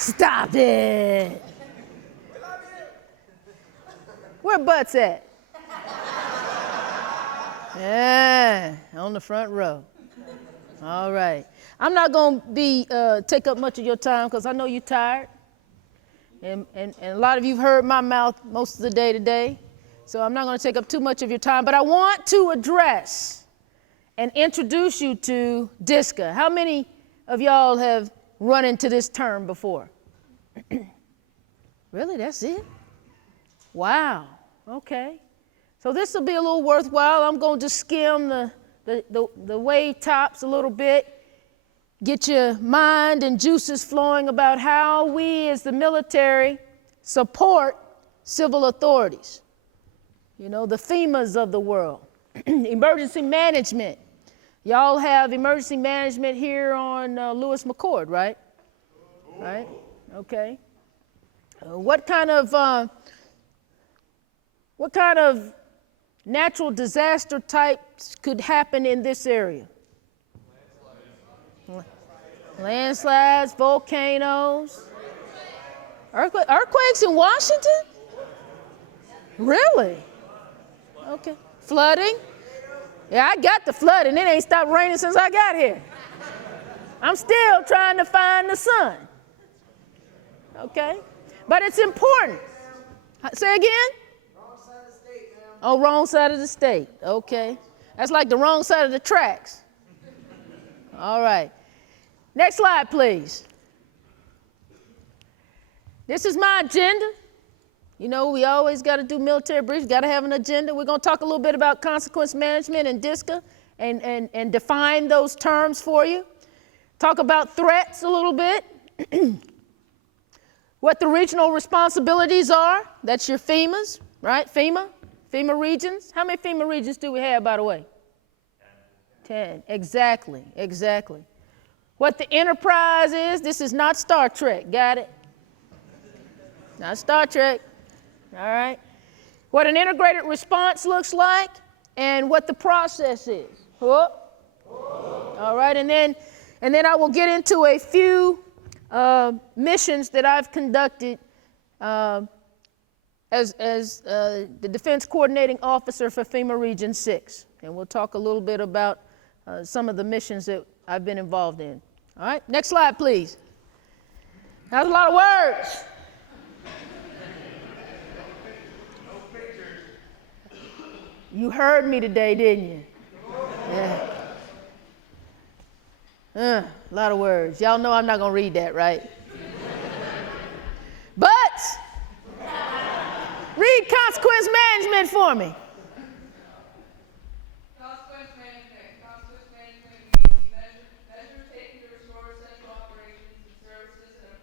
Stop it. Where Butts at? Yeah, on the front row. All right. I'm not going to take up much of your time because I know you're tired. And a lot of you have heard my mouth most of the day today. So I'm not going to take up too much of your time. But I want to address and introduce you to DSCA. How many of y'all have run into this term before? Really? That's it? Wow. Okay. So this will be a little worthwhile. I'm going to just skim the wave tops a little bit, get your mind and juices flowing about how we as the military support civil authorities. You know, the FEMAs of the world. Emergency management. Y'all have emergency management here on Lewis McCord, right? Right? Okay. What kind of natural disaster types could happen in this area? Landslides, volcanoes, earthquakes in Washington? Really? Okay. Flooding? Yeah, I got the flooding. It ain't stopped raining since I got here. I'm still trying to find the sun. Okay? But it's important. Say again? Wrong side of the state, ma'am. Oh, wrong side of the state. Okay. That's like the wrong side of the tracks. All right. Next slide, please. This is my agenda. You know, we always got to do military briefs, got to have an agenda. We're going to talk a little bit about consequence management and DSCA and define those terms for you. Talk about threats a little bit. What the regional responsibilities are. That's your FEMAs, right? FEMA regions. How many FEMA regions do we have, by the way? 10. Exactly. What the enterprise is. This is not Star Trek. Got it? Not Star Trek. All right. What an integrated response looks like and what the process is. Whoop. All right. And then I will get into a few missions that I've conducted as the Defense Coordinating Officer for FEMA Region 6. And we'll talk a little bit about some of the missions that I've been involved in. All right, next slide, please. That's a lot of words. You heard me today, didn't you? Yeah. A lot of words. Y'all know I'm not going to read that, right? But read consequence management for me. Consequence management means measures taken to restore essential operations and services in a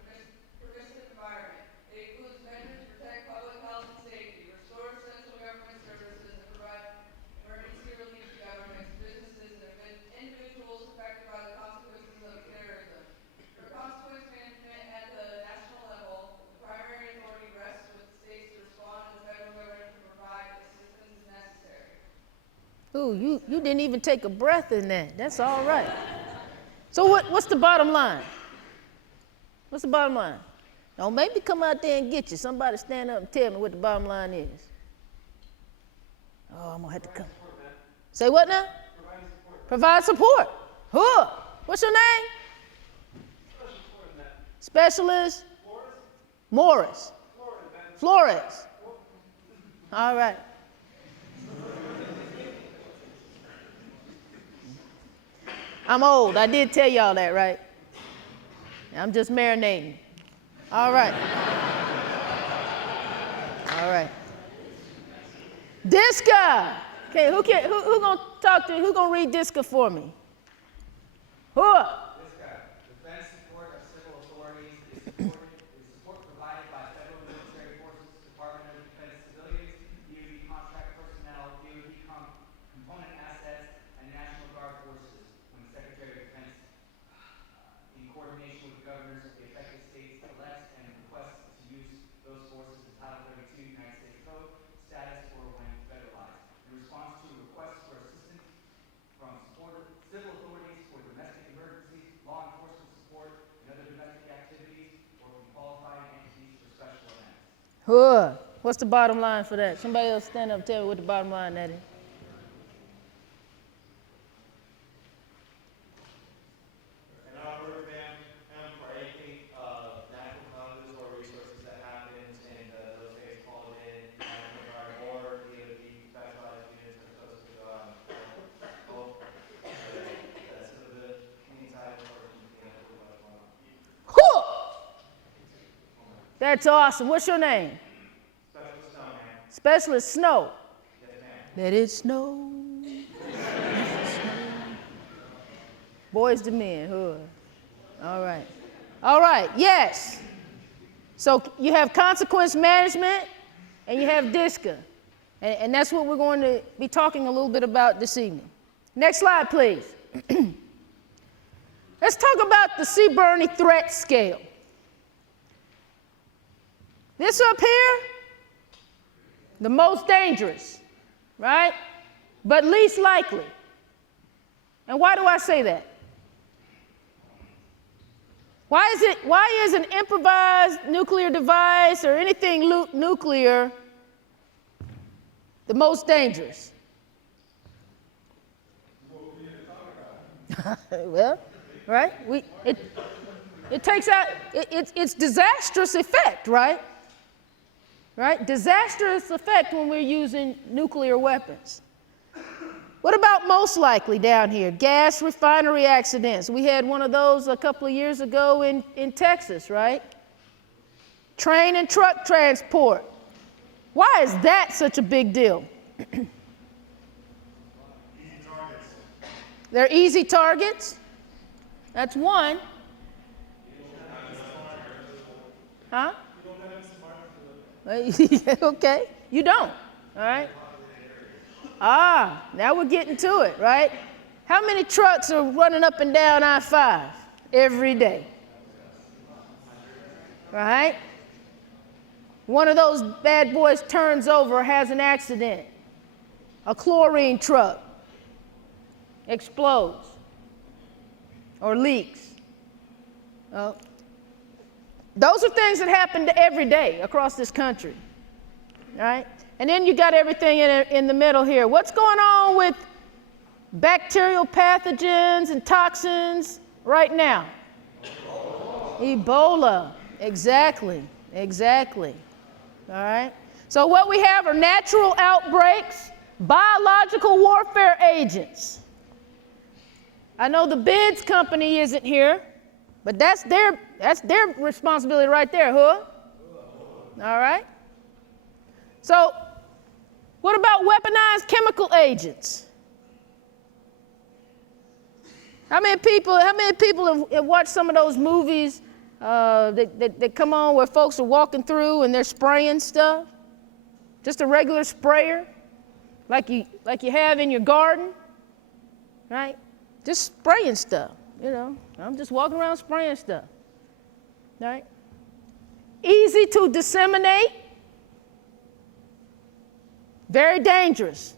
permissive environment. It includes measures to protect public health and safety, restore essential government services, and provide emergency relief to governments, businesses, and individuals affected by the consequences of terrorism. For consequence management at the national level, the primary authority rests with the states to respond to the federal government to provide assistance as necessary. Ooh, you didn't even take a breath in that. That's all right. So what's the bottom line? What's the bottom line? Don't make me come out there and get you. Somebody stand up and tell me what the bottom line is. Oh, I'm going to have to come. Say what now? Provide support. Who? What's your name? Specialist? Morris. Flores. All right. I'm old. I did tell y'all that, right? I'm just marinating. All right. All right. DSCA. Okay, who gonna talk to me? Who gonna read DSCA for me? Who? DSCA, Defense Support of Civil Authorities, is support provided by federal military forces, Department of Defense civilians, DoD contract personnel, DoD component assets, and National Guard forces when the Secretary of Defense, in coordination with the governors of the affected states, elects and requests to use those forces in Title 32 United States Code status or when federalized. In response to requests for assistance from civil authorities for domestic emergencies, Huh. What's the bottom line for that? Somebody else stand up and tell me what the bottom line that is. In our program, for anything natural causes or resources that happens and those things called in, or DOD specialized units are supposed to go out and help some of the community side portions of what's going on. Huh. That's awesome. What's your name? Specialist Snow, man. Specialist Snow. Yes, ma'am. Let it snow. Boys to men, hood. All right. All right, yes. So you have consequence management and you have DISCA. And that's what we're going to be talking a little bit about this evening. Next slide, please. Let's talk about the Sea Bernie threat scale. This up here, the most dangerous, right? But least likely. And why do I say that? Why is an improvised nuclear device or anything nuclear the most dangerous? Well, right? It takes out it's disastrous effect, right? Right? Disastrous effect when we're using nuclear weapons. What about most likely down here? Gas refinery accidents. We had one of those a couple of years ago in Texas, right? Train and truck transport. Why is that such a big deal? Easy targets. They're easy targets. That's one. Huh? Okay, you don't. All right. Now we're getting to it, right? How many trucks are running up and down I-5 every day? Right? One of those bad boys turns over, has an accident. A chlorine truck explodes or leaks. Those are things that happen every day across this country, right? And then you got everything in the middle here. What's going on with bacterial pathogens and toxins right now? Ebola. Exactly. All right? So what we have are natural outbreaks, biological warfare agents. I know the BIDS company isn't here, but that's their responsibility right there, huh? All right? So, what about weaponized chemical agents? How many people have watched some of those movies that come on where folks are walking through and they're spraying stuff? Just a regular sprayer, like you have in your garden, right? Just spraying stuff, you know. I'm just walking around spraying stuff, right? Easy to disseminate. Very dangerous.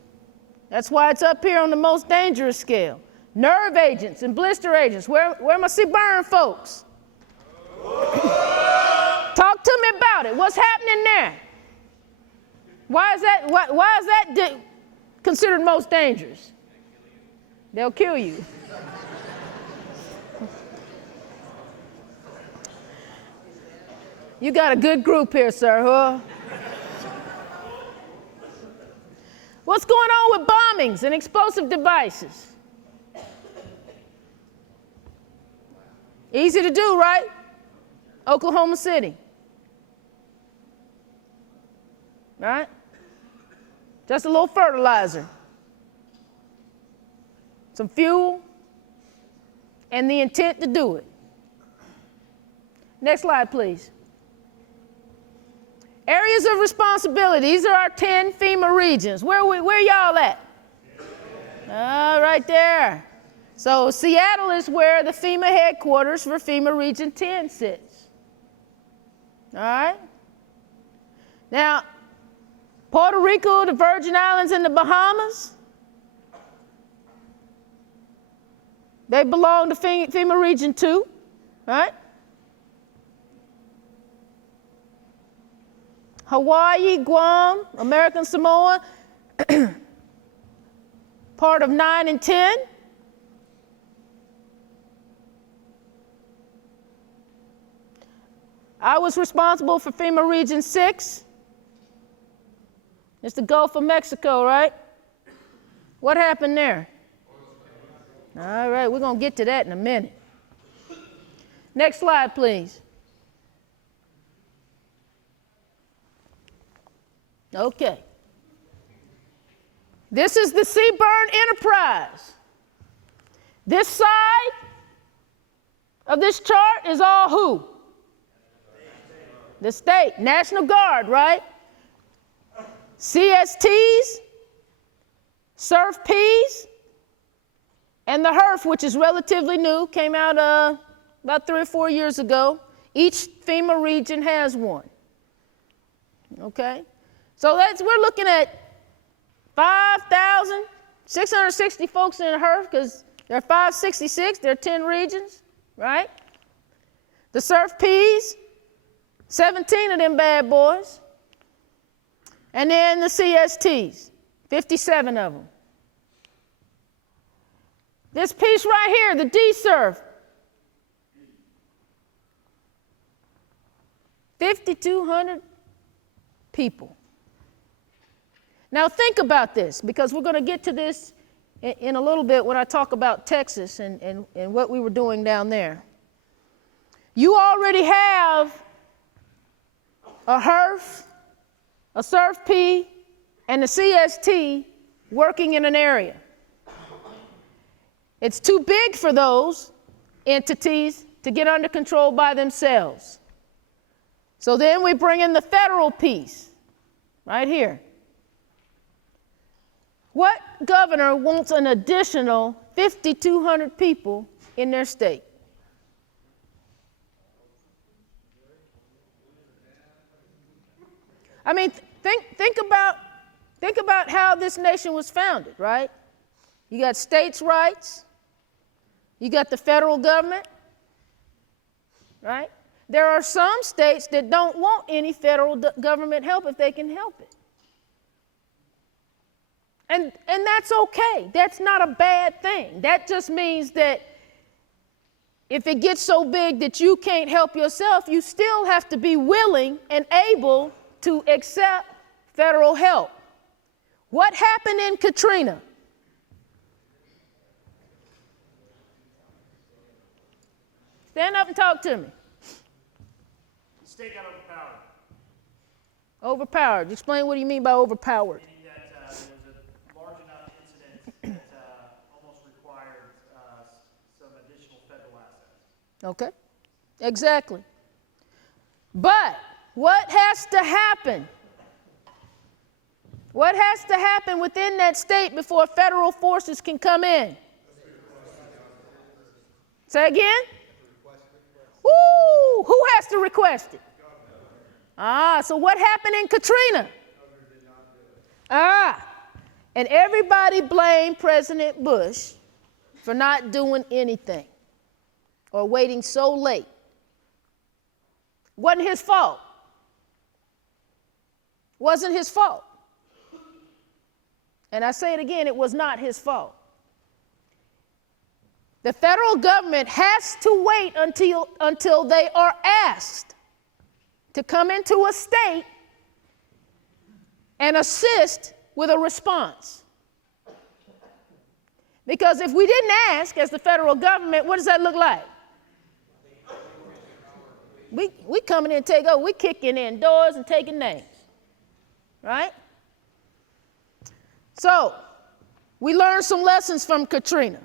That's why it's up here on the most dangerous scale. Nerve agents and blister agents. Where are my Sea Burn folks? Talk to me about it. What's happening there? Why is that considered most dangerous? They'll kill you. You got a good group here, sir, huh? What's going on with bombings and explosive devices? Easy to do, right? Oklahoma City. Right? Just a little fertilizer, some fuel, and the intent to do it. Next slide, please. Areas of responsibility. These are our 10 FEMA regions. Where y'all at? Right there. So Seattle is where the FEMA headquarters for FEMA Region 10 sits. All right? Now, Puerto Rico, the Virgin Islands, and the Bahamas, they belong to FEMA Region 2, right? Hawaii, Guam, American Samoa, part of 9 and 10. I was responsible for FEMA Region 6. It's the Gulf of Mexico, right? What happened there? All right, we're going to get to that in a minute. Next slide, please. Okay. This is the Seaburn Enterprise. This side of this chart is all who? The state, National Guard, right? CSTs, SURF-Ps, and the HERF, which is relatively new, came out about 3 or 4 years ago. Each FEMA region has one. Okay? So we're looking at 5,660 folks in the HERF, because there are 566, there are 10 regions, right? The SURF-Ps, 17 of them bad boys. And then the CSTs, 57 of them. This piece right here, the DSURF, 5,200 people. Now think about this, because we're going to get to this in a little bit when I talk about Texas and what we were doing down there. You already have a HERF, a SURF-P, and a CST working in an area. It's too big for those entities to get under control by themselves. So then we bring in the federal piece, right here. What governor wants an additional 5,200 people in their state? I mean, think about how this nation was founded, right? You got states' rights, you got the federal government, right? There are some states that don't want any federal government help if they can help it. And that's okay. That's not a bad thing. That just means that if it gets so big that you can't help yourself, you still have to be willing and able to accept federal help. What happened in Katrina? Stand up and talk to me. The state got overpowered. Overpowered. Explain what do you mean by overpowered. Meaning that there was a large enough incident that almost required some additional federal assets. Okay, exactly. But what has to happen? What has to happen within that state before federal forces can come in? Say again? Woo! Who has to request it? So what happened in Katrina? And everybody blamed President Bush for not doing anything or waiting so late. Wasn't his fault. Wasn't his fault. And I say it again, it was not his fault. The federal government has to wait until they are asked to come into a state and assist with a response. Because if we didn't ask as the federal government, what does that look like? We coming in and take over, we kicking in doors and taking names, right? So, we learned some lessons from Katrina.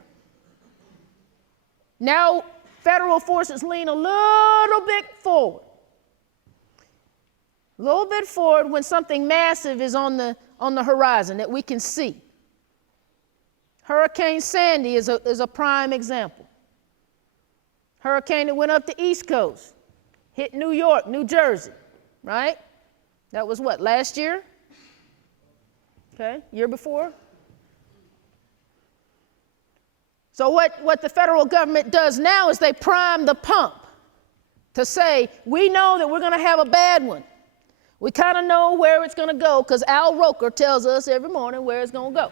Now, federal forces lean a little bit forward. A little bit forward when something massive is on the horizon that we can see. Hurricane Sandy is a prime example. Hurricane that went up the East Coast, hit New York, New Jersey, right? That was what, last year? Okay, year before? So what the federal government does now is they prime the pump to say, we know that we're going to have a bad one. We kind of know where it's going to go because Al Roker tells us every morning where it's going to go.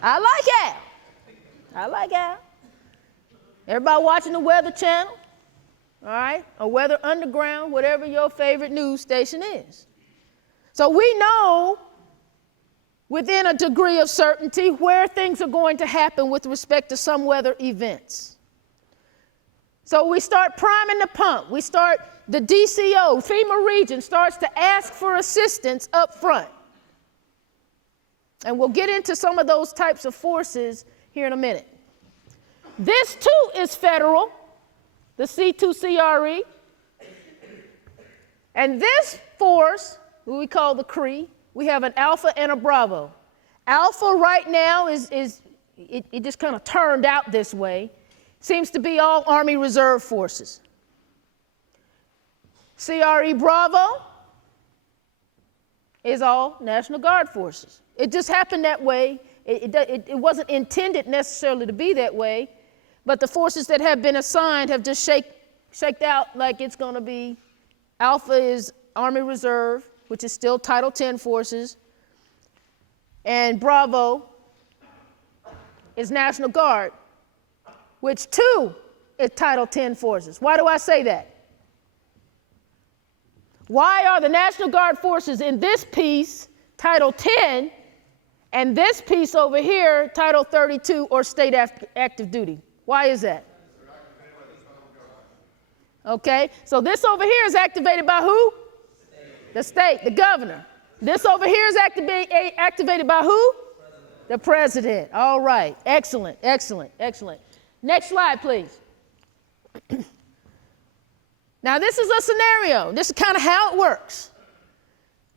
I like Al. I like Al. Everybody watching the Weather Channel, all right, or Weather Underground, whatever your favorite news station is. So we know within a degree of certainty where things are going to happen with respect to some weather events. So we start priming the pump. We start, the DCO, FEMA region, starts to ask for assistance up front. And we'll get into some of those types of forces here in a minute. This too is federal, the C2CRE. And this force, what we call the CRE, we have an Alpha and a Bravo. Alpha right now it just kind of turned out this way. Seems to be all Army Reserve forces. CRE Bravo is all National Guard forces. It just happened that way. It wasn't intended necessarily to be that way, but the forces that have been assigned have just shaked out like it's going to be. Alpha is Army Reserve, which is still Title 10 forces, and Bravo is National Guard, which too is Title 10 forces. Why do I say that? Why are the National Guard forces in this piece Title 10 and this piece over here Title 32 or state active duty? Why is that? Okay, so this over here is activated by who? The state, the governor. This over here is activated by who? The president. All right, excellent, excellent, excellent. Next slide, please. Now, this is a scenario. This is kind of how it works.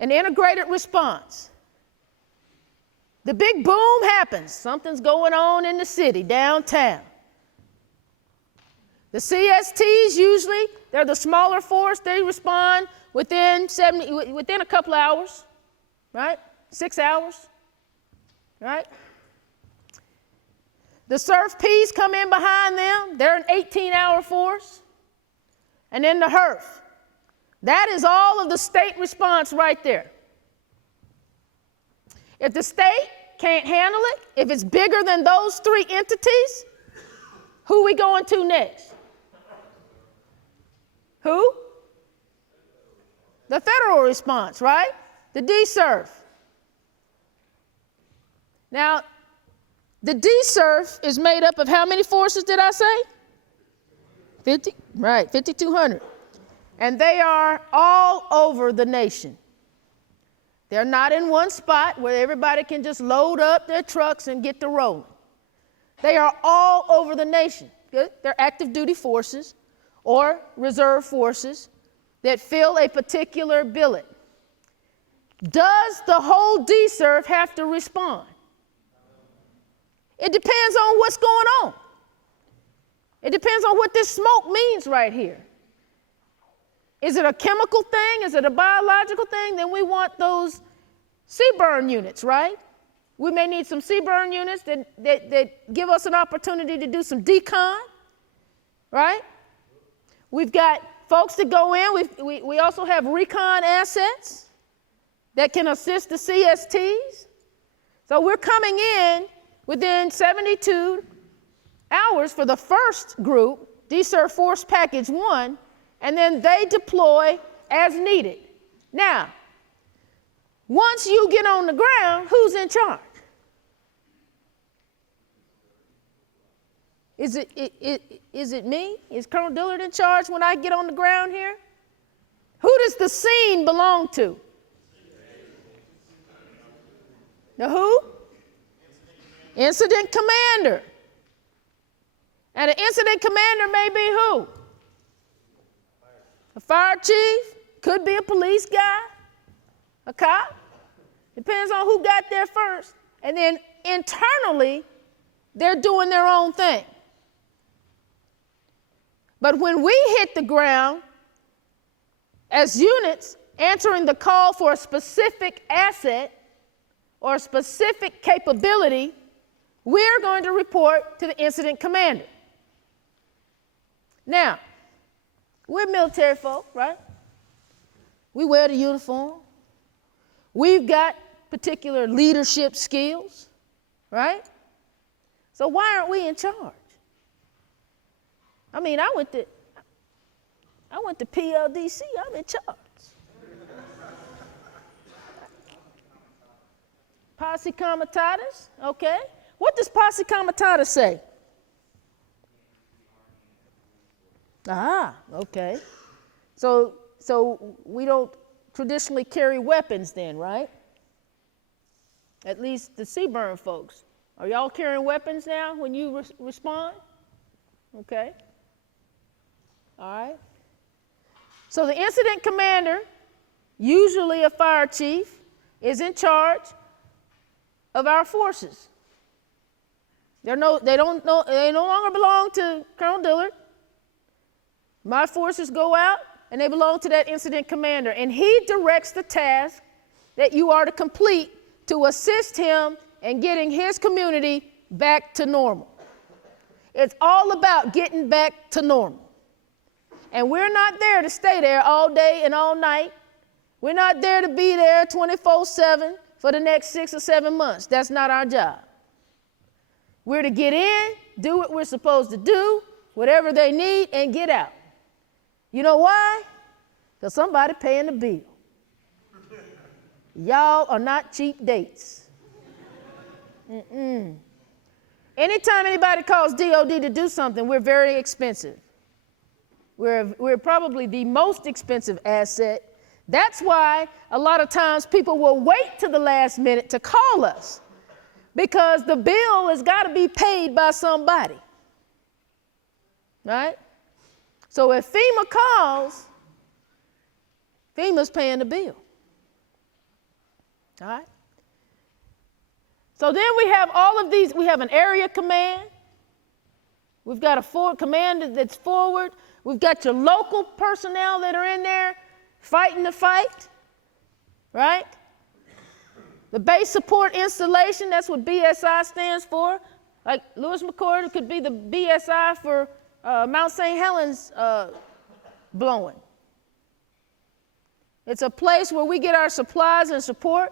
An integrated response. The big boom happens. Something's going on in the city, downtown. The CSTs usually, they're the smaller force. They respond within a couple of hours, right? 6 hours, right? The surf Ps come in behind them. They're an 18-hour force. And then the HERF. That is all of the state response right there. If the state can't handle it, if it's bigger than those three entities, who we going to next? Who? The federal response, right? The DSURF. Now, the DSURF is made up of how many forces did I say? 50? Right, 5,200. And they are all over the nation. They're not in one spot where everybody can just load up their trucks and get to rolling. They are all over the nation. They're active duty forces or reserve forces that fill a particular billet. Does the whole DSURF have to respond? It depends on what's going on. It depends on what this smoke means right here. Is it a chemical thing? Is it a biological thing? Then we want those CBRN units, right? We may need some CBRN units that give us an opportunity to do some decon, right? We've got folks that go in. We also have recon assets that can assist the CSTs. So we're coming in within 72 hours for the first group, DSURF Force Package 1, and then they deploy as needed. Now, once you get on the ground, who's in charge? Is it me? Is Colonel Dillard in charge when I get on the ground here? Who does the scene belong to? The who? Incident commander. And an incident commander may be who? A fire chief, could be a police guy, a cop. Depends on who got there first. And then internally, they're doing their own thing. But when we hit the ground as units answering the call for a specific asset or a specific capability, we're going to report to the incident commander. Now, we're military folk, right? We wear the uniform. We've got particular leadership skills, right? So why aren't we in charge? I mean, I went to PLDC, I'm in charge. Posse Comitatus, okay. What does Posse Comitatus say? Ah, okay. So we don't traditionally carry weapons then, right? At least the Seaburn folks. Are y'all carrying weapons now when you respond? Okay. All right. So the incident commander, usually a fire chief, is in charge of our forces. They no longer belong to Colonel Dillard. My forces go out and they belong to that incident commander, and he directs the task that you are to complete to assist him in getting his community back to normal. It's all about getting back to normal. And we're not there to stay there all day and all night. We're not there to be there 24/7 for the next 6 or 7 months. That's not our job. We're to get in, do what we're supposed to do, whatever they need, and get out. You know why? Because somebody paying the bill. Y'all are not cheap dates. Anytime anybody calls DOD to do something, we're very expensive. We're probably the most expensive asset. That's why a lot of times people will wait to the last minute to call us, because the bill has got to be paid by somebody, right? So if FEMA calls, FEMA's paying the bill, all right? So then we have all of these. We have an area command. We've got a forward commander that's forward. We've got your local personnel that are in there fighting the fight, right? The base support installation, that's what BSI stands for. Like Lewis McCord, it could be the BSI for Mount St. Helens blowing. It's a place where we get our supplies and support.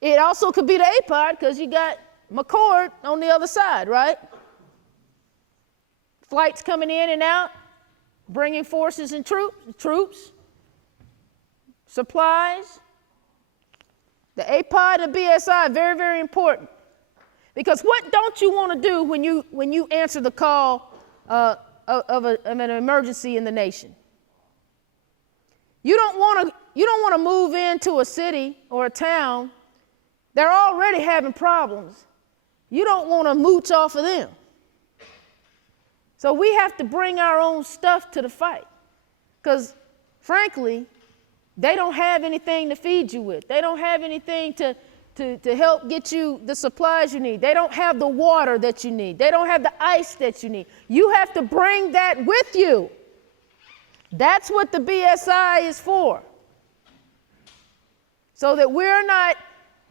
It also could be the APOD, because you got McCord on the other side, right? Flights coming in and out, bringing forces and troops, supplies. The APOD and the BSI are very, very important. Because what don't you want to do when you answer the call of an emergency in the nation? You don't want to move into a city or a town. They're already having problems. You don't want to mooch off of them. So we have to bring our own stuff to the fight, because frankly, they don't have anything to feed you with. They don't have anything to help get you the supplies you need. They don't have the water that you need. They don't have the ice that you need. You have to bring that with you. That's what the BSI is for. So that we're not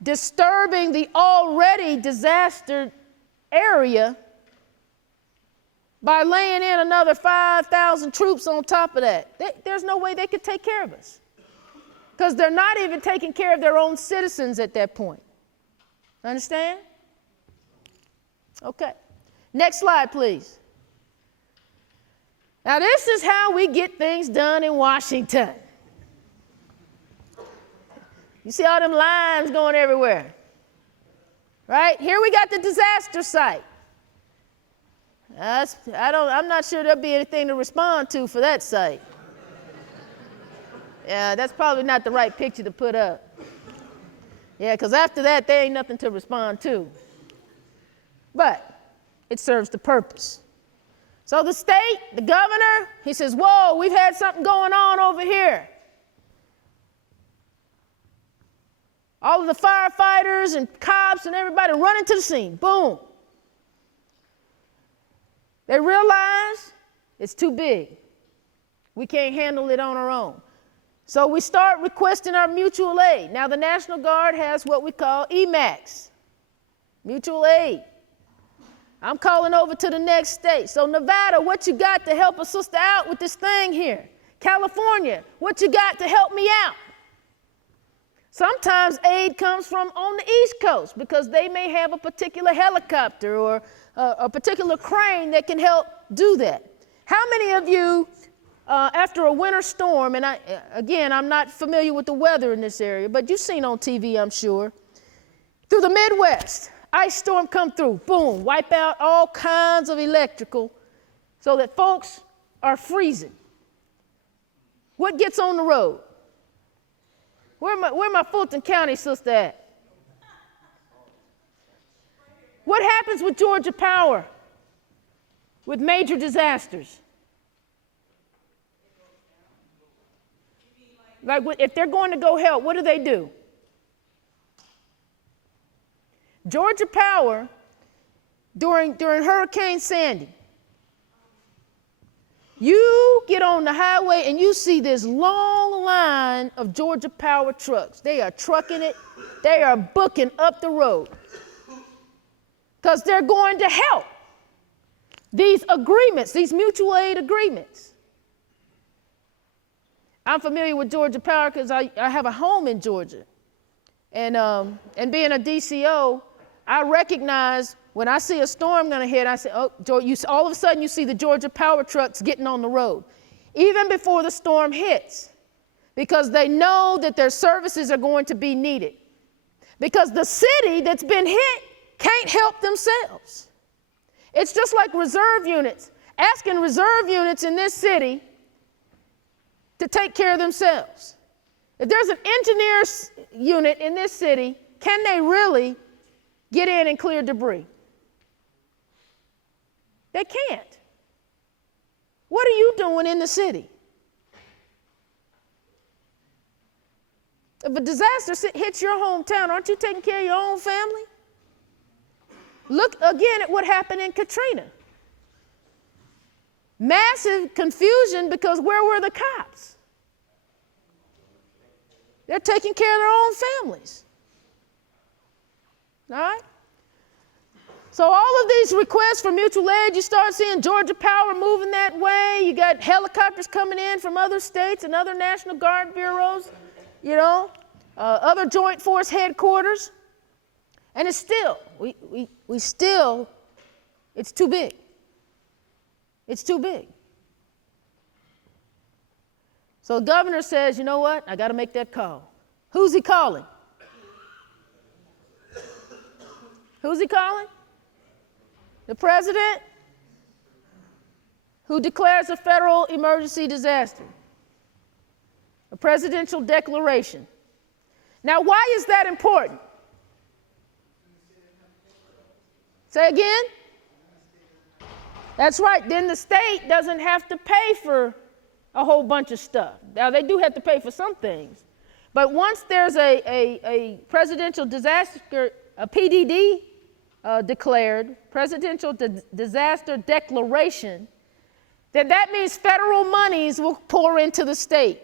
disturbing the already disastered area by laying in another 5,000 troops on top of that. There's no way they could take care of us, because they're not even taking care of their own citizens at that point. Understand? Okay. Next slide, please. Now, this is how we get things done in Washington. You see all them lines going everywhere, right? Here we got the disaster site. I'm not sure there'll be anything to respond to for that site. Yeah, that's probably not the right picture to put up. Yeah, because after that, there ain't nothing to respond to. But it serves the purpose. So the state, the governor, he says, whoa, we've had something going on over here. All of the firefighters and cops and everybody running to the scene. Boom. They realize it's too big. We can't handle it on our own. So we start requesting our mutual aid. Now the National Guard has what we call EMACs, mutual aid. I'm calling over to the next state. So Nevada, what you got to help a sister out with this thing here? California, what you got to help me out? Sometimes aid comes from on the East Coast because they may have a particular helicopter or a particular crane that can help do that. How many of you, after a winter storm, and I'm not familiar with the weather in this area, but you've seen on TV, I'm sure, through the Midwest, ice storm come through, boom, wipe out all kinds of electrical so that folks are freezing. What gets on the road? Where my Fulton County sister at? What happens with Georgia Power with major disasters? Like if they're going to go help, what do? Georgia Power, during Hurricane Sandy, you get on the highway and you see this long line of Georgia Power trucks. They are trucking it. They are booking up the road because they're going to help. These agreements, these mutual aid agreements. I'm familiar with Georgia Power because I have a home in Georgia. And being a DCO, I recognize when I see a storm going to hit, I say, oh, all of a sudden you see the Georgia Power trucks getting on the road, even before the storm hits, because they know that their services are going to be needed. Because the city that's been hit can't help themselves. It's just like reserve units, asking reserve units in this city to take care of themselves. If there's an engineer's unit in this city, can they really get in and clear debris? They can't. What are you doing in the city? If a disaster hits your hometown, aren't you taking care of your own family? Look again at what happened in Katrina. Massive confusion because where were the cops? They're taking care of their own families. All right? So all of these requests for mutual aid, you start seeing Georgia Power moving that way. You got helicopters coming in from other states and other National Guard bureaus, other Joint Force headquarters. And it's still, it's too big. It's too big. So the governor says, you know what? I got to make that call. Who's he calling? Who's he calling? The president, who declares a federal emergency disaster. A presidential declaration. Now, why is that important? Say again? That's right. Then the state doesn't have to pay for a whole bunch of stuff. Now, they do have to pay for some things. But once there's a presidential disaster, a PDD declared, presidential disaster declaration, then that means federal monies will pour into the state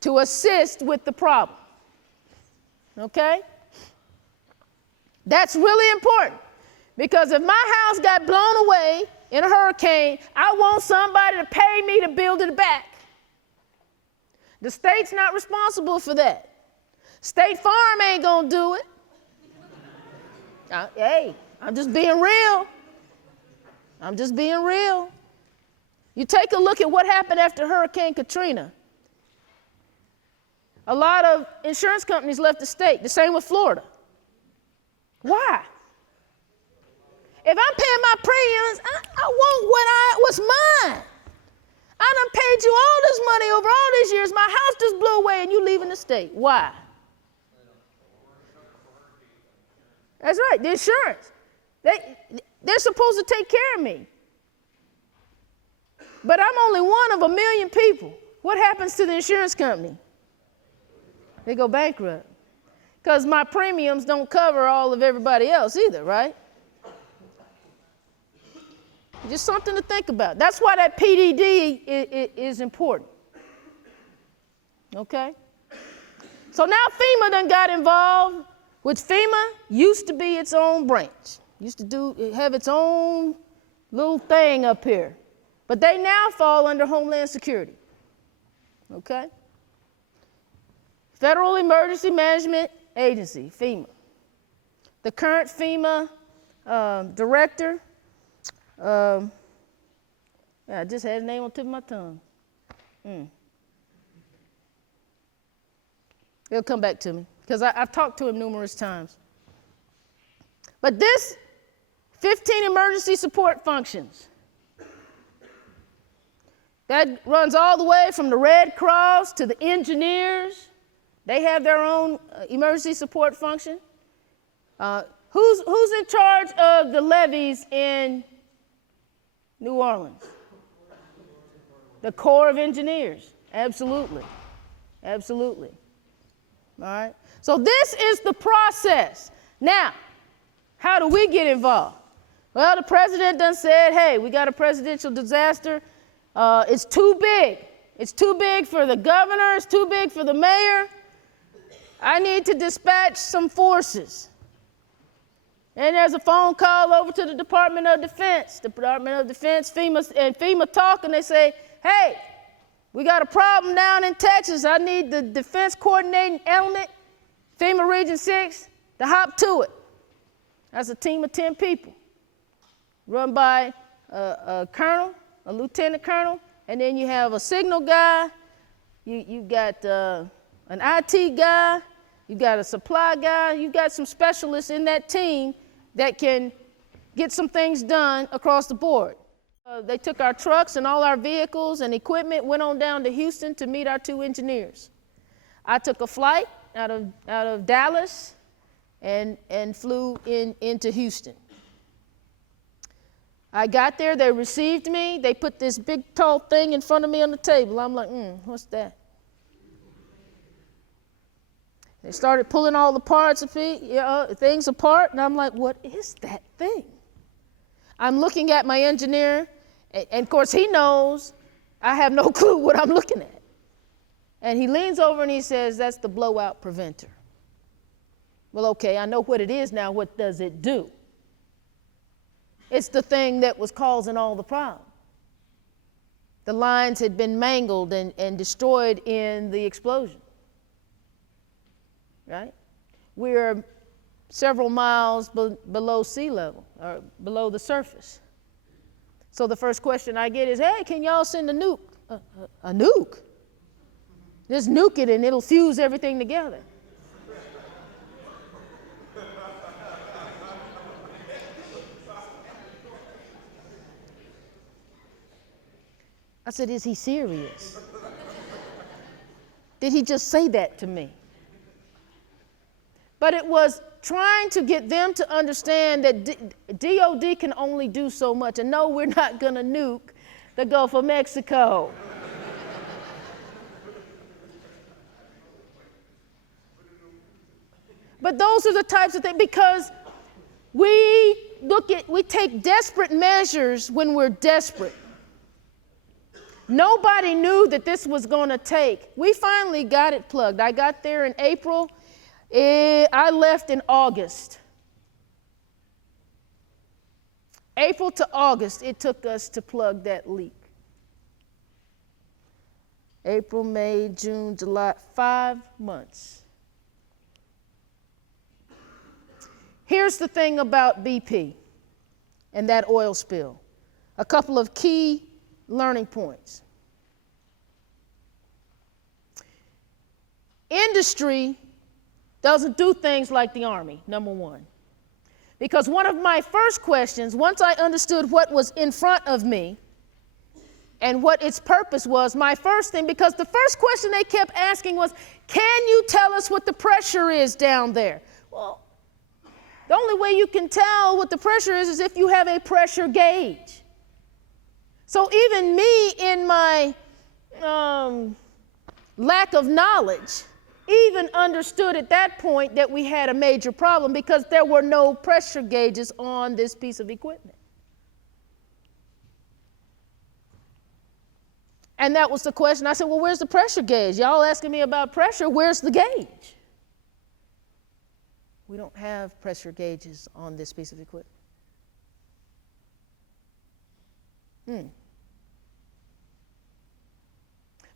to assist with the problem. Okay? That's really important. Because if my house got blown away in a hurricane, I want somebody to pay me to build it back. The state's not responsible for that. State Farm ain't gonna do it. Hey, I'm just being real. I'm just being real. You take a look at what happened after Hurricane Katrina. A lot of insurance companies left the state. The same with Florida. Why? If I'm paying my premiums, I want what's mine. I done paid you all this money over all these years. My house just blew away and you leaving the state. Why? That's right, the insurance. They're supposed to take care of me. But I'm only one of 1 million people. What happens to the insurance company? They go bankrupt. Because my premiums don't cover all of everybody else either, right? Just something to think about. That's why that PDD is important. Okay? So now FEMA done got involved. With FEMA, used to be its own branch. Used to have its own little thing up here. But they now fall under Homeland Security. okay? Federal Emergency Management Agency, FEMA. The current FEMA director, I just had his name on the tip of my tongue. It'll come back to me, because I've talked to him numerous times. But this 15 emergency support functions, that runs all the way from the Red Cross to the engineers. They have their own emergency support function. Who's in charge of the levees in New Orleans? The Corps of Engineers. Absolutely. Absolutely. All right? So this is the process. Now, how do we get involved? Well, the president done said, hey, we got a presidential disaster. It's too big. It's too big for the governor. It's too big for the mayor. I need to dispatch some forces. And there's a phone call over to the Department of Defense. The Department of Defense, FEMA talk, and they say, hey, we got a problem down in Texas. I need the defense coordinating element, FEMA Region 6, to hop to it. That's a team of 10 people, run by a colonel, a lieutenant colonel, and then you have a signal guy, you got an IT guy, you got a supply guy, you got some specialists in that team that can get some things done across the board. They took our trucks and all our vehicles and equipment, went on down to Houston to meet our 2 engineers. I took a flight out of Dallas and flew into Houston. I got there, they received me, they put this big tall thing in front of me on the table. I'm like, what's that? They started pulling all the parts of things apart, and I'm like, what is that thing? I'm looking at my engineer, and of course he knows I have no clue what I'm looking at. And he leans over and he says, that's the blowout preventer. Well, okay, I know what it is now. What does it do? It's the thing that was causing all the problem. The lines had been mangled and destroyed in the explosion, right? We're several miles below sea level, or below the surface. So the first question I get is, hey, can y'all send a nuke? A nuke? Just nuke it and it'll fuse everything together. I said, is he serious? Did he just say that to me? But it was trying to get them to understand that DOD can only do so much. And no, we're not going to nuke the Gulf of Mexico. But those are the types of things, because we take desperate measures when we're desperate. Nobody knew that this was going to take. We finally got it plugged. I got there in April. I left in August. April to August, it took us to plug that leak. April, May, June, July, 5 months. Here's the thing about BP and that oil spill. A couple of key learning points. Industry doesn't do things like the Army, number one. Because one of my first questions, once I understood what was in front of me and what its purpose was, my first thing, because the first question they kept asking was, can you tell us what the pressure is down there? Well, the only way you can tell what the pressure is if you have a pressure gauge. So even me, in my lack of knowledge, even understood at that point that we had a major problem, because there were no pressure gauges on this piece of equipment. And that was the question. I said, well, where's the pressure gauge? Y'all asking me about pressure, where's the gauge? We don't have pressure gauges on this piece of equipment.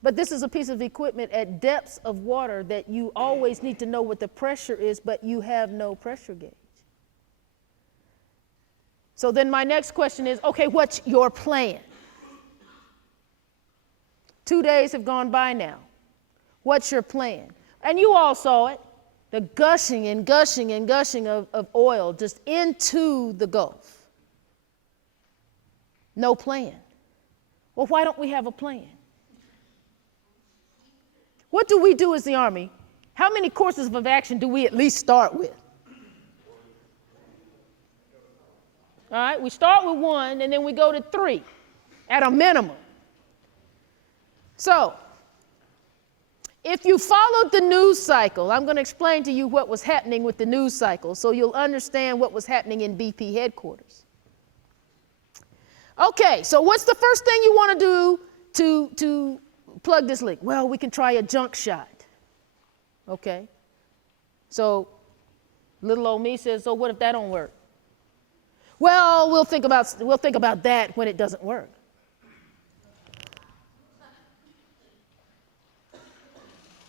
But this is a piece of equipment at depths of water that you always need to know what the pressure is, but you have no pressure gauge. So then my next question is, okay, what's your plan? 2 days have gone by now. What's your plan? And you all saw it, the gushing and gushing and gushing of oil just into the Gulf. No plan. Well, why don't we have a plan? What do we do as the Army? How many courses of action do we at least start with? All right, we start with 1 and then we go to 3 at a minimum. So, if you followed the news cycle, I'm going to explain to you what was happening with the news cycle so you'll understand what was happening in BP headquarters. Okay, so what's the first thing you want to do to plug this leak? Well, we can try a junk shot. Okay. So little old me says, so what if that don't work? Well, we'll think about that when it doesn't work.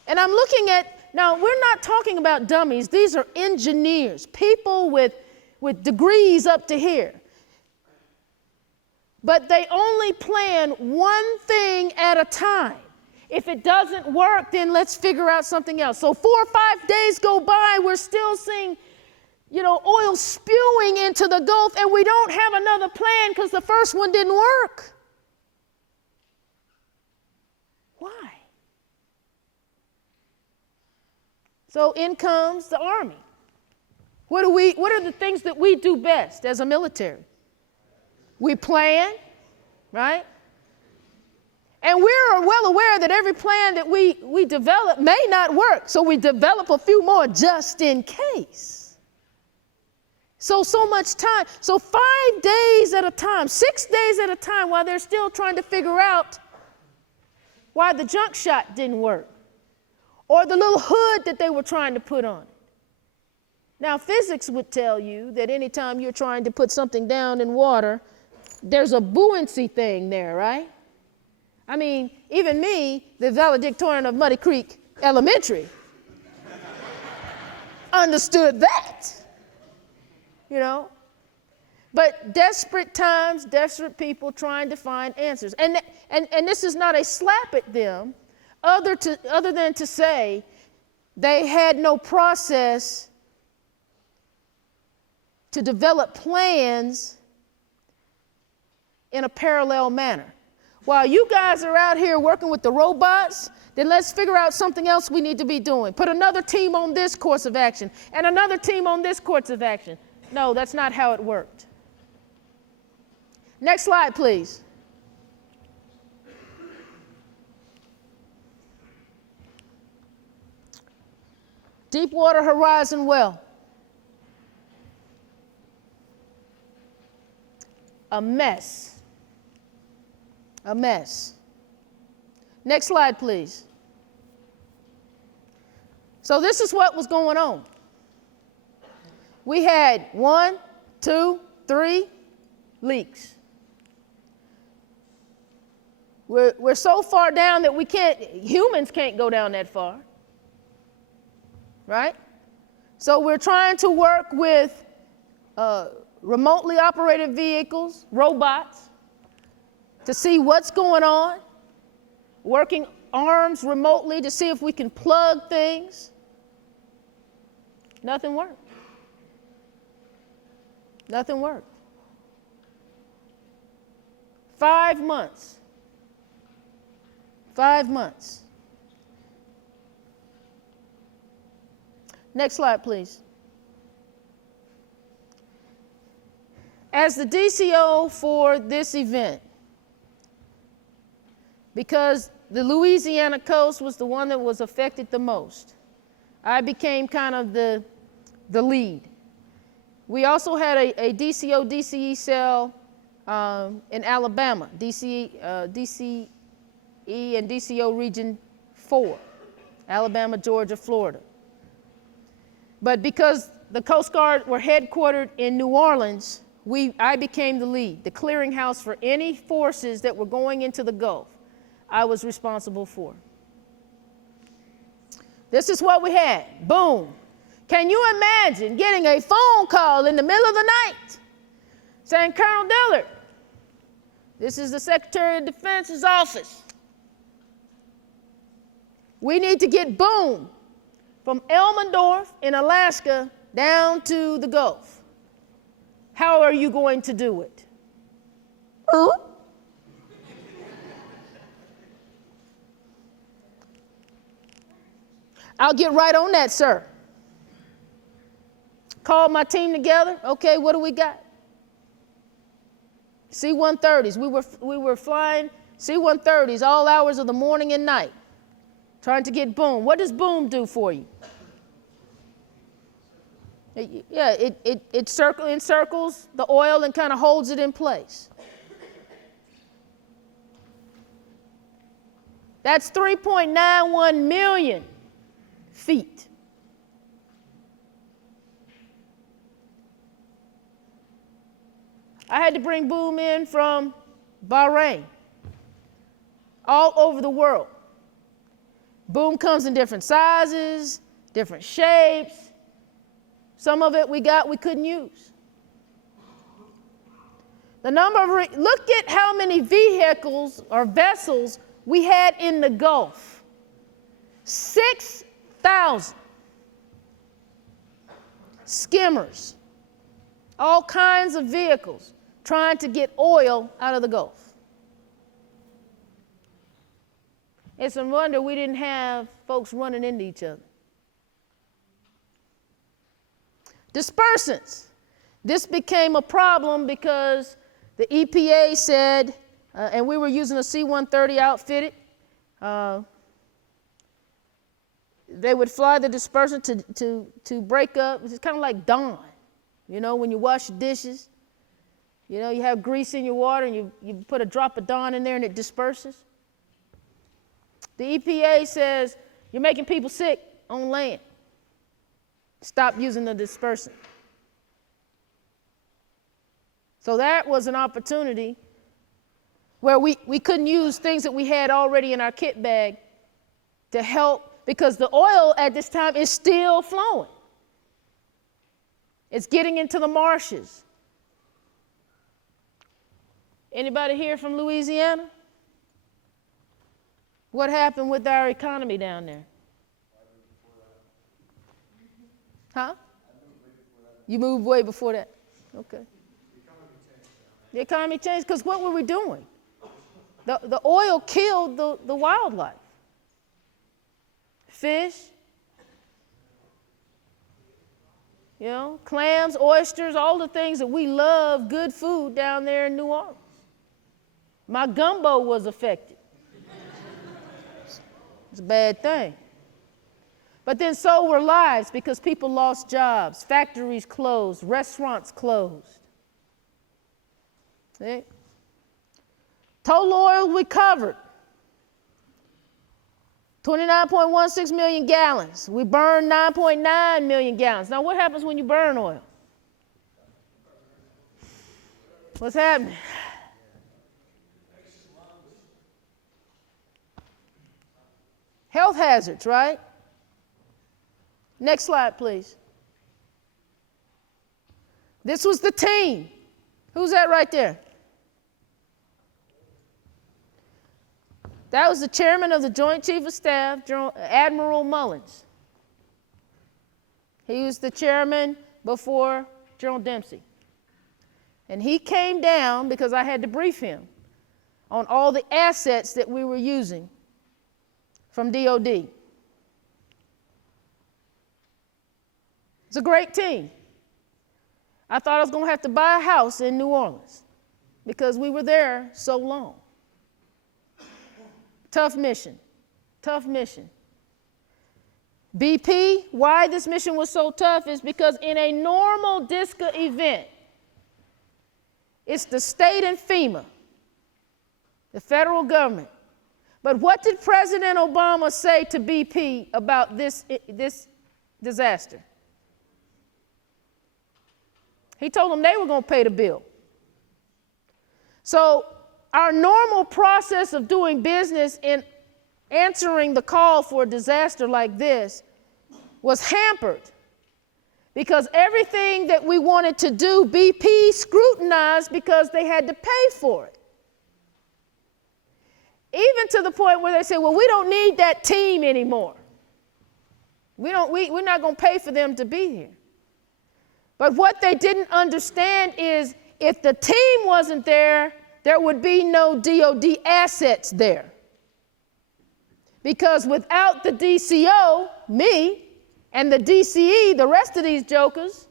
And I'm looking at, now we're not talking about dummies. These are engineers, people with degrees up to here. But they only plan one thing at a time. If it doesn't work, then let's figure out something else. So 4 or 5 days go by, we're still seeing, oil spewing into the Gulf, and we don't have another plan because the first one didn't work. Why? So in comes the Army. What are the things that we do best as a military? We plan, right? And we're well aware that every plan that we develop may not work, so we develop a few more just in case. So much time. So 5 days at a time, 6 days at a time, while they're still trying to figure out why the junk shot didn't work, or the little hood that they were trying to put on it. Now, physics would tell you that anytime you're trying to put something down in water, there's a buoyancy thing there, right? I mean, even me, the valedictorian of Muddy Creek Elementary, understood that, But desperate times, desperate people trying to find answers. And this is not a slap at them, other than to say they had no process to develop plans in a parallel manner. While you guys are out here working with the robots, then let's figure out something else we need to be doing. Put another team on this course of action and another team on this course of action. No, that's not how it worked. Next slide, please. Deepwater Horizon well. A mess. A mess. Next slide, please. So this is what was going on. We had 1, 2, 3 leaks. We're so far down that humans can't go down that far, right? So we're trying to work with remotely operated vehicles, robots, to see what's going on, working arms remotely to see if we can plug things. Nothing worked. Nothing worked. 5 months. 5 months. Next slide, please. As the DCO for this event, because the Louisiana coast was the one that was affected the most, I became kind of the lead. We also had a DCO, DCE cell in Alabama, DCE and DCO Region 4, Alabama, Georgia, Florida. But because the Coast Guard were headquartered in New Orleans, I became the lead, the clearinghouse for any forces that were going into the Gulf. I was responsible for. This is what we had. Boom. Can you imagine getting a phone call in the middle of the night saying, Colonel Dillard, this is the Secretary of Defense's office. We need to get boom from Elmendorf in Alaska down to the Gulf. How are you going to do it? I'll get right on that, sir. Called my team together. Okay, what do we got? C-130s. We were flying C-130s all hours of the morning and night, trying to get boom. What does boom do for you? It encircles the oil and kind of holds it in place. That's 3.91 million feet. I had to bring boom in from Bahrain, all over the world. Boom comes in different sizes, different shapes. Some of it we couldn't use. The number of, look at how many vehicles or vessels we had in the Gulf. 6,000 skimmers, all kinds of vehicles trying to get oil out of the Gulf. It's a wonder we didn't have folks running into each other. Dispersants. This became a problem because the EPA said, and we were using a C-130 outfitted, they would fly the dispersant to break up. It's kind of like Dawn. You know, when you wash your dishes, you know, you have grease in your water and you put a drop of Dawn in there and it disperses. The EPA says, you're making people sick on land. Stop using the dispersant. So that was an opportunity where we couldn't use things that we had already in our kit bag to help, because the oil at this time is still flowing. It's getting into the marshes. Anybody here from Louisiana? What happened with our economy down there? Huh? You moved way before that. Okay. The economy changed because what were we doing? The oil killed the wildlife. Fish, you know, clams, oysters, all the things that we love, good food down there in New Orleans. My gumbo was affected. It's a bad thing. But then so were lives, because people lost jobs, factories closed, restaurants closed. See? Total oil recovered, 29.16 million gallons. We burned 9.9 million gallons. Now what happens when you burn oil? What's happening? Health hazards, right? Next slide, please. This was the team. Who's that right there? That was the chairman of the Joint Chief of Staff, Admiral Mullins. He was the chairman before General Dempsey. And he came down because I had to brief him on all the assets that we were using from DOD. It's a great team. I thought I was going to have to buy a house in New Orleans because we were there so long. Tough mission, tough mission. BP, why this mission was so tough is because in a normal DISCA event, it's the state and FEMA, the federal government. But what did President Obama say to BP about this disaster? He told them they were going to pay the bill. So our normal process of doing business in answering the call for a disaster like this was hampered because everything that we wanted to do, BP scrutinized because they had to pay for it. Even to the point where they say, well, we don't need that team anymore. We're not going to pay for them to be here. But what they didn't understand is if the team wasn't there, there would be no DOD assets there. Because without the DCO, me, and the DCE, the rest of these jokers,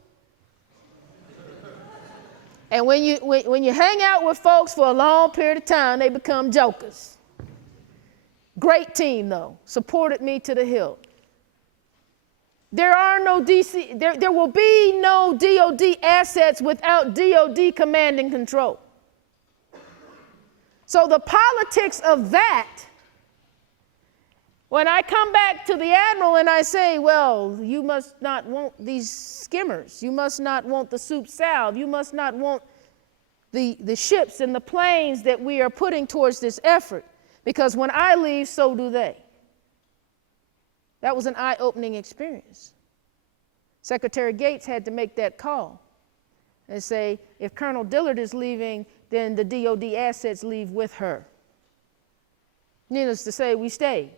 and when you hang out with folks for a long period of time, they become jokers. Great team, though, supported me to the hilt. There will be no DOD assets without DOD command and control. So the politics of that, when I come back to the admiral and I say, well, you must not want these skimmers, you must not want the soup salve, you must not want the ships and the planes that we are putting towards this effort, because when I leave, so do they. That was an eye-opening experience. Secretary Gates had to make that call and say, if Colonel Dillard is leaving, then the DOD assets leave with her. Needless to say, we stayed.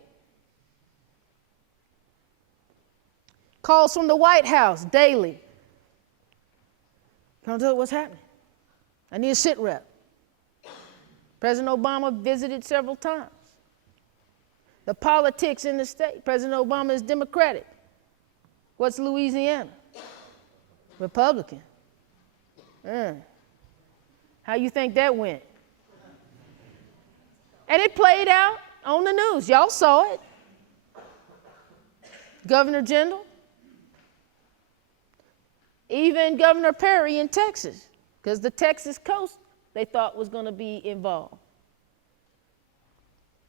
Calls from the White House daily. Colonel Dillard, what's happening? I need a sit rep. President Obama visited several times. The politics in the state. President Obama is Democratic. What's Louisiana? Republican. How you think that went? And it played out on the news. Y'all saw it. Governor General. Even Governor Perry in Texas, because the Texas coast they thought was going to be involved.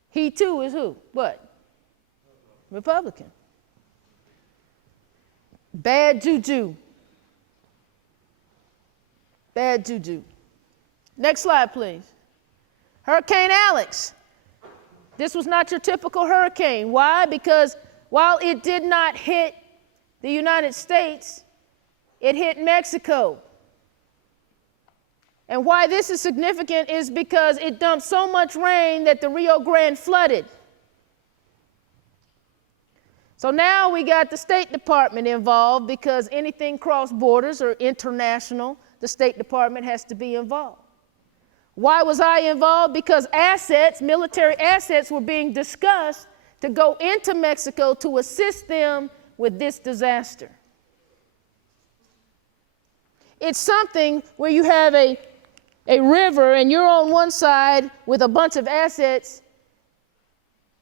He too is who? What? Republican. Bad juju. Bad juju. Next slide, please. Hurricane Alex. This was not your typical hurricane. Why? Because while it did not hit the United States, it hit Mexico. And why this is significant is because it dumped so much rain that the Rio Grande flooded. So now we got the State Department involved because anything cross borders or international, the State Department has to be involved. Why was I involved? Because assets, military assets, were being discussed to go into Mexico to assist them with this disaster. It's something where you have a river and you're on one side with a bunch of assets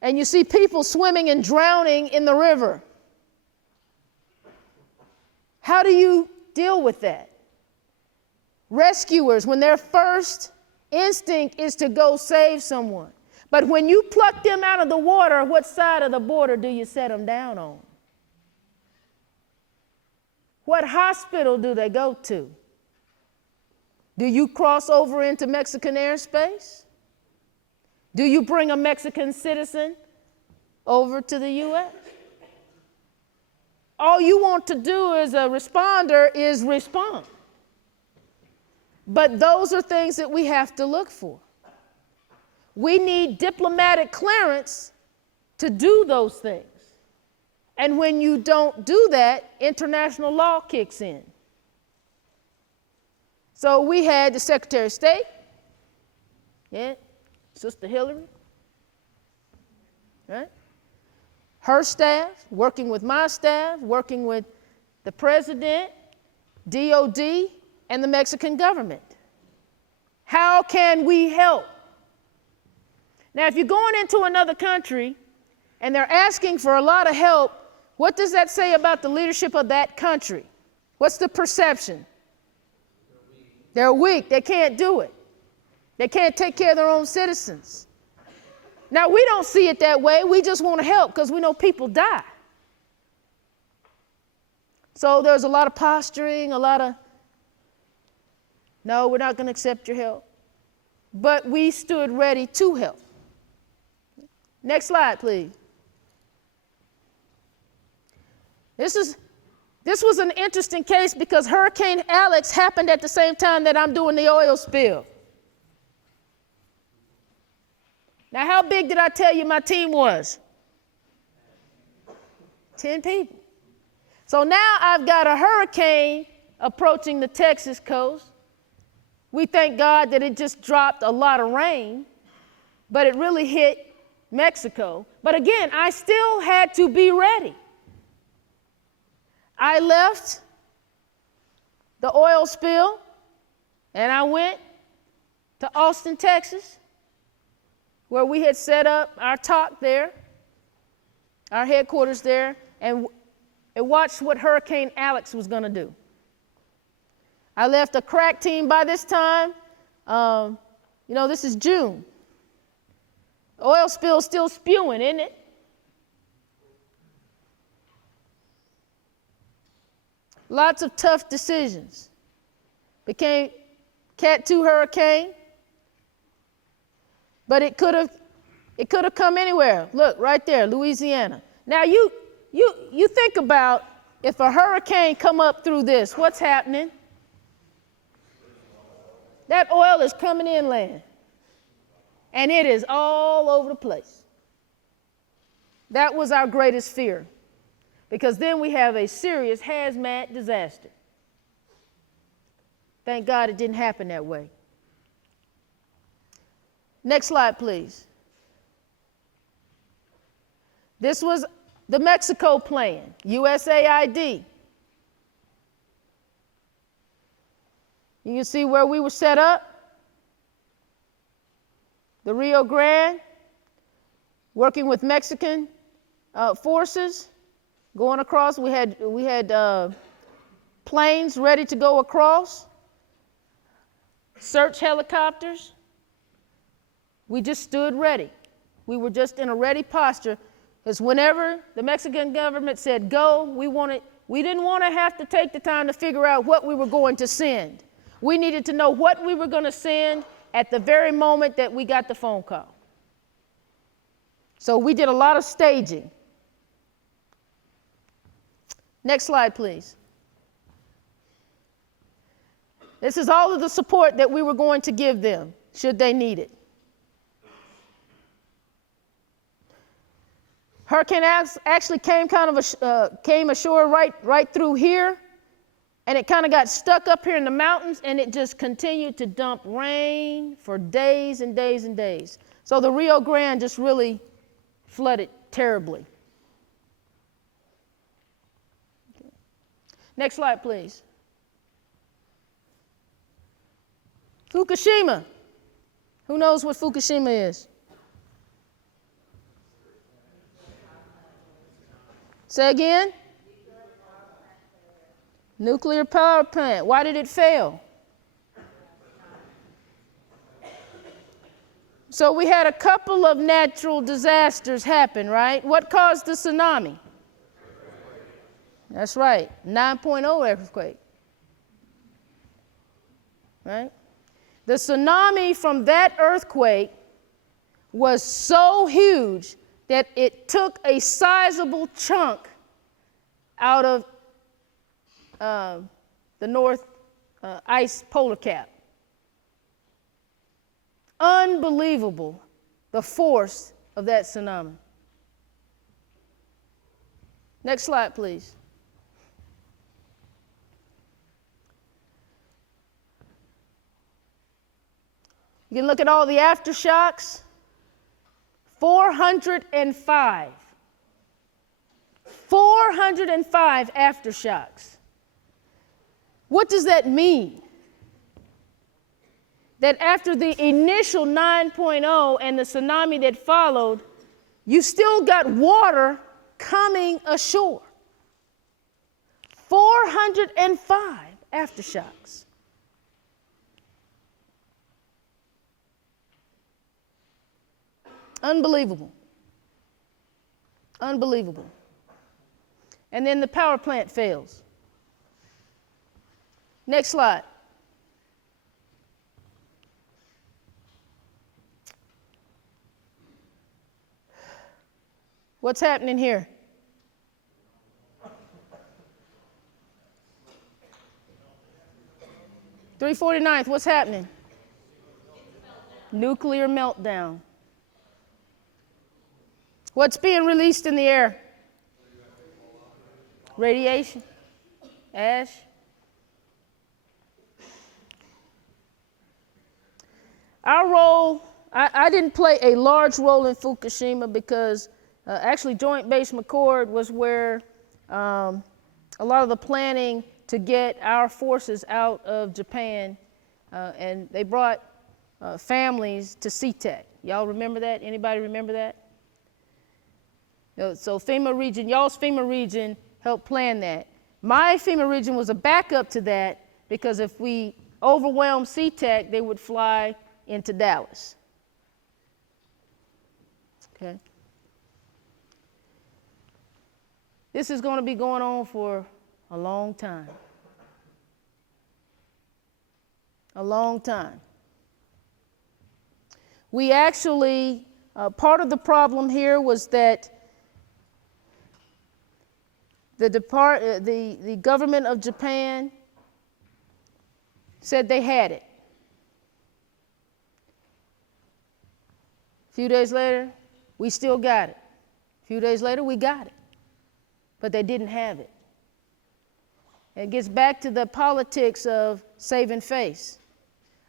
and you see people swimming and drowning in the river. How do you deal with that? Rescuers, when their first instinct is to go save someone. But when you pluck them out of the water, what side of the border do you set them down on? What hospital do they go to? Do you cross over into Mexican airspace? Do you bring a Mexican citizen over to the U.S.? All you want to do as a responder is respond. But those are things that we have to look for. We need diplomatic clearance to do those things. And when you don't do that, international law kicks in. So we had the Secretary of State, Sister Hillary, right? Her staff, working with my staff, working with the President, DOD, and the Mexican government. How can we help? Now, if you're going into another country and they're asking for a lot of help, what does that say about the leadership of that country? What's the perception? They're weak. They can't do it. They can't take care of their own citizens. Now, we don't see it that way. We just want to help because we know people die. So there's a lot of posturing, a lot of, no, we're not going to accept your help. but we stood ready to help. Next slide, please. This was an interesting case because Hurricane Alex happened at the same time that I'm doing the oil spill. Now, how big did I tell you my team was? 10 people. So now I've got a hurricane approaching the Texas coast. We thank God that it just dropped a lot of rain, but it really hit Mexico. But again, I still had to be ready. I left the oil spill and I went to Austin, Texas, where we had set up our talk there, our headquarters there, and watched what Hurricane Alex was going to do. I left a crack team by this time. This is June. The oil spill's still spewing, isn't it? Lots of tough decisions. Became Cat 2 hurricane, but it could have come anywhere. Look, right there, Louisiana. Now you think about if a hurricane come up through this, what's happening? That oil is coming inland, and it is all over the place. That was our greatest fear, because then we have a serious hazmat disaster. Thank God it didn't happen that way. Next slide, please. This was the Mexico plan, USAID. You can see where we were set up. The Rio Grande, working with Mexican forces, going across. We had planes ready to go across, search helicopters. We just stood ready. We were just in a ready posture, because whenever the Mexican government said go, we didn't want to have to take the time to figure out what we were going to send. We needed to know what we were going to send at the very moment that we got the phone call. So we did a lot of staging. Next slide, please. This is all of the support that we were going to give them, should they need it. Hurricane actually came ashore right through here, and it kind of got stuck up here in the mountains, and it just continued to dump rain for days and days and days. So the Rio Grande just really flooded terribly. Okay. Next slide, please. Fukushima. Who knows what Fukushima is? Say again? Nuclear power plant. Why did it fail? So we had a couple of natural disasters happen, right? What caused the tsunami? That's right, 9.0 earthquake. Right? The tsunami from that earthquake was so huge that it took a sizable chunk out of the North ice polar cap. Unbelievable, the force of that tsunami. Next slide, please. You can look at all the aftershocks. 405. 405 aftershocks. What does that mean? That after the initial 9.0 and the tsunami that followed, you still got water coming ashore. 405 aftershocks. Unbelievable. Unbelievable. And then the power plant fails. Next slide. What's happening here? .349th, what's happening? Nuclear meltdown. What's being released in the air? Radiation, ash. Our role, I didn't play a large role in Fukushima because actually Joint Base McCord was where a lot of the planning to get our forces out of Japan, and they brought families to SeaTac. Y'all remember that? Anybody remember that? So FEMA region, y'all's FEMA region helped plan that. My FEMA region was a backup to that because if we overwhelmed SeaTac, they would fly into Dallas. Okay. This is going to be going on for a long time. A long time. We actually, part of the problem here was that the government of Japan said they had it. A few days later, we still got it. A few days later, we got it. But they didn't have it. It gets back to the politics of saving face.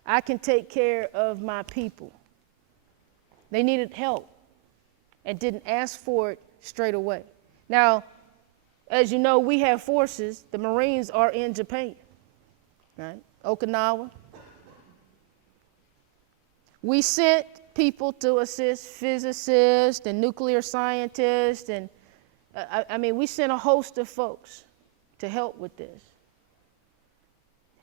I can take care of my people. They needed help and didn't ask for it straight away. Now, as you know, we have forces. The Marines are in Japan, right? Okinawa. We sent people to assist physicists and nuclear scientists, and I mean, we sent a host of folks to help with this.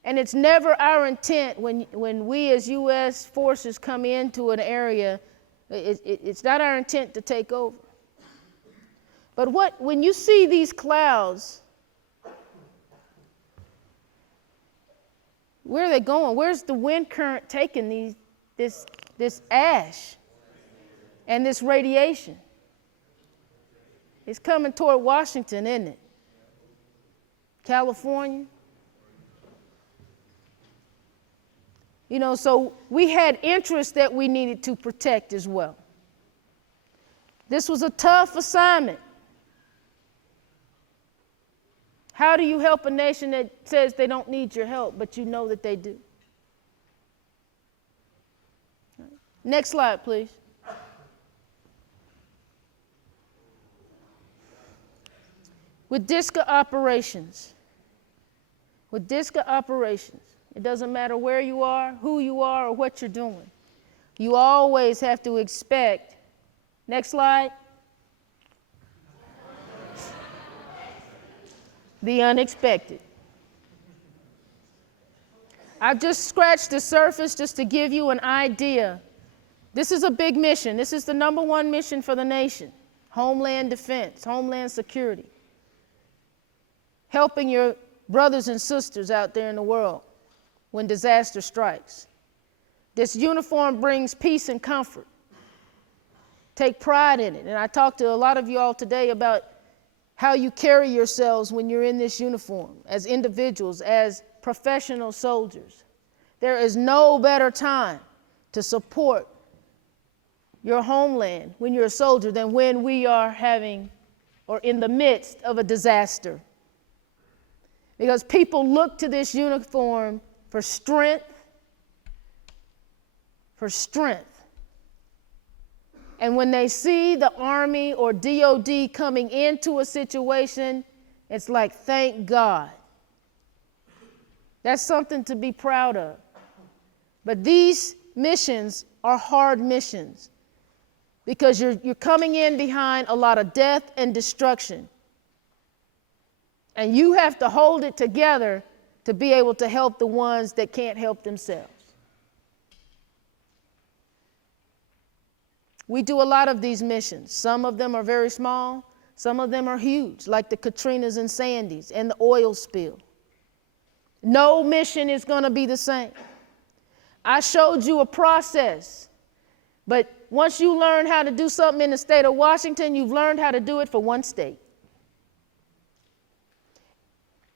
And it's never our intent when we as U.S. forces come into an area, it's not our intent to take over. But when you see these clouds, where are they going? Where's the wind current taking this ash and this radiation? It's coming toward Washington, isn't it? California. You know, so we had interests that we needed to protect as well. This was a tough assignment. How do you help a nation that says they don't need your help, but you know that they do? Next slide, please. With DISCA operations, it doesn't matter where you are, who you are, or what you're doing. You always have to expect, next slide, the unexpected. I've just scratched the surface just to give you an idea. This is a big mission. This is the #1 mission for the nation. Homeland defense, homeland security. Helping your brothers and sisters out there in the world when disaster strikes. This uniform brings peace and comfort. Take pride in it. And I talked to a lot of you all today about how you carry yourselves when you're in this uniform, as individuals, as professional soldiers. There is no better time to support your homeland when you're a soldier than when we are having or in the midst of a disaster. Because people look to this uniform for strength, And when they see the Army or DOD coming into a situation, it's like, thank God. That's something to be proud of. But these missions are hard missions because you're coming in behind a lot of death and destruction. And you have to hold it together to be able to help the ones that can't help themselves. We do a lot of these missions. Some of them are very small. Some of them are huge, like the Katrinas and Sandys and the oil spill. No mission is going to be the same. I showed you a process But once you learn how to do something in the state of Washington, you've learned how to do it for one state.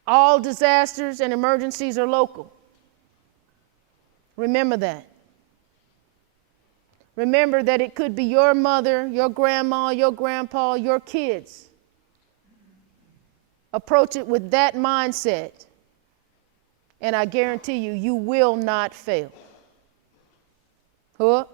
All disasters and emergencies are local. Remember that. Remember that it could be your mother, your grandma, your grandpa, your kids. Approach it with that mindset, and I guarantee you, you will not fail. Huh?